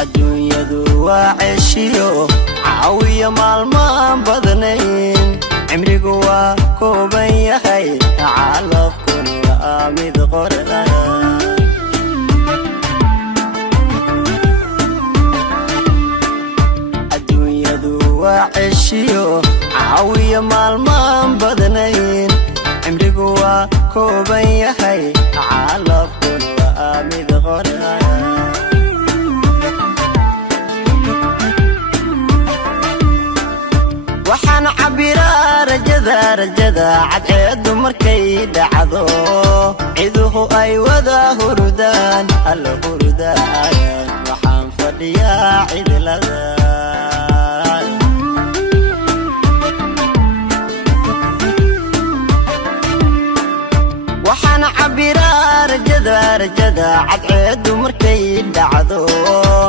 الدنيا وعشيو عاوية مالما بدنين عمري قوا كوبن يخي عالف كل آمد قرآن الدنيا وعشيو عاوية مالما بدنين عمري قوا كوبن يخي عالف كل آمد قرآن waxaan cabiraa rajada cadceedu markay dhacdo ciiduhu ay wada hurdaan alla hurdaan waxaan fadhiyaa cidlada waxaan cabiraa rajada cadceedu markay dhacdo